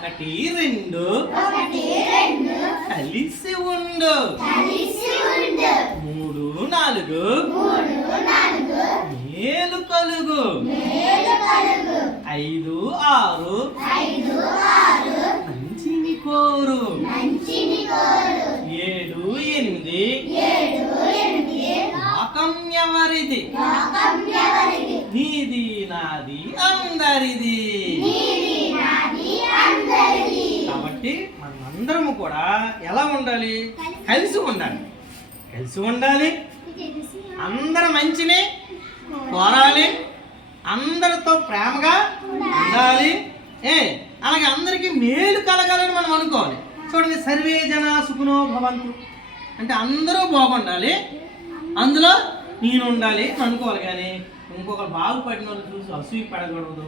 ఒకటి రెండు కలిసి ఉండు మూడు నాలుగు మేలు కలుగు ఐదు ఆరు మంచిని కోరు ఏడు ఎనిమిది లోకం ఎవరిది నీది నాది అందరిది. కాబట్టి మనందరము కూడా ఎలా ఉండాలి? కలిసి ఉండాలి అందరి మంచిని కోరాలి, అందరితో ప్రేమగా ఉండాలి, అలాగే అందరికీ మేలు కలగాలని మనం అనుకోవాలి. చూడండి, సర్వే జన సుఖినో భవంతు అంటే అందరూ బాగుండాలి, అందులో నేను ఉండాలి అనుకోవాలి. కానీ ఇంకొకరు బాగుపడిన వాళ్ళు చూసి అసూయ పడకూడదు,